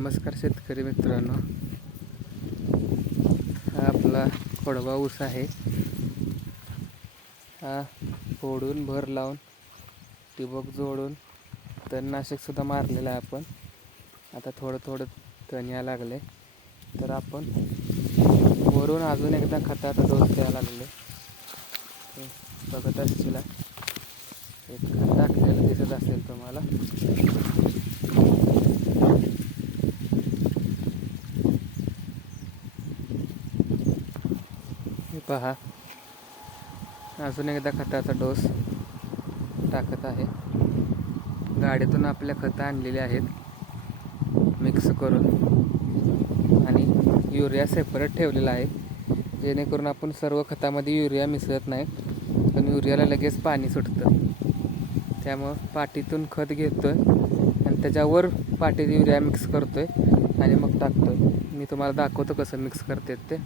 नमस्कार शेतकरी मित्रांनो, हा आपला खोडवा ऊस आहे. हा फोडून भर लावून ठिबक जोडून तणनाशक सुद्धा मारलेलं आहे आपण. आता थोडं थोडं तण यायला लागले तर आपण वरून अजून एकदा खताचा डोस द्यायला लागले. बघत असतील, एक खत टाकलेलं दिसत असेल तुम्हाला. हे पहा, अजून एकदा खताचा डोस टाकत आहे. गाडीतून आपल्या खतं आणलेली आहेत मिक्स करून, आणि युरिया सेपरेट ठेवलेला आहे, जेणेकरून आपण सर्व खतामध्ये युरिया मिसळत नाही. पण युरियाला लगेच पाणी सुटतं, त्यामुळं पाटीतून खत घेतोय आणि त्याच्यावर पाटीत युरिया मिक्स करतोय आणि मग टाकतोय. मी तुम्हाला दाखवतो कसं मिक्स करतात ते.